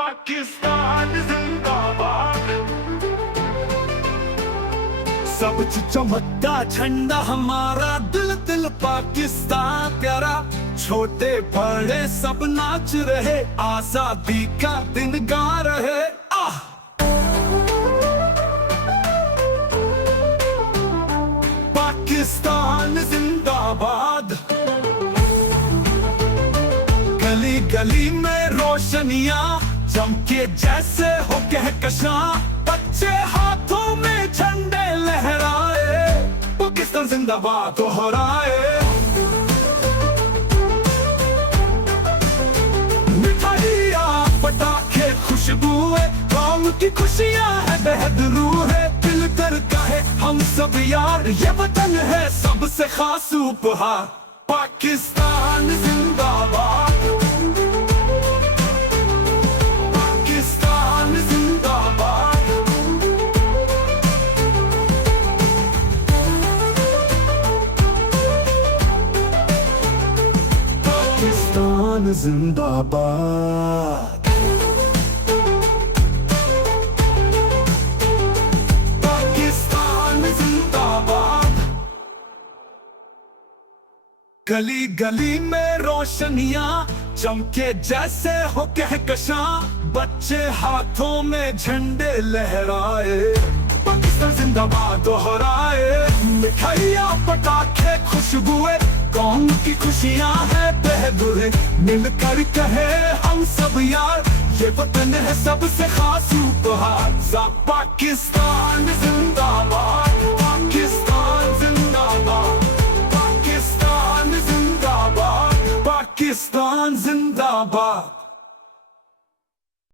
पाकिस्तान जिंदाबाद। सब चमकता झंडा हमारा, दिल दिल पाकिस्तान प्यारा। छोटे बड़े सब नाच रहे, आजादी का दिन गा रहे। पाकिस्तान जिंदाबाद। गली गली में रोशनियां चमके जैसे हो कहकशां। बच्चे हाथों में झंडे लहराए, पाकिस्तान जिंदाबाद दोहराए। मिठाइयां पटाखे खुशबुएं, कौम की खुशियां है बेहद रूह है। दिल करता है हम सब यार, ये वतन है सबसे खास उपहार। पाकिस्तान जिंदाबाद। पाकिस्तान जिंदाबाद। पाकिस्तान जिंदाबाद। पाकिस्तान जिंदाबाद। गली गली में रोशनियां चमके जैसे हो कहकशां। बच्चे हाथों में झंडे लहराए, पाकिस्तान जिंदाबाद दोहराए। मिठाइयां पटाखे खुशबुएं, कौम की खुशियां है बेहदुर। मिलकर कहे हम सब यार, ये वतन है सबसे खास उपहार। पाकिस्तान जिंदाबाद। पाकिस्तान जिंदाबाद। पाकिस्तान जिंदाबाद। पाकिस्तान जिंदाबाद।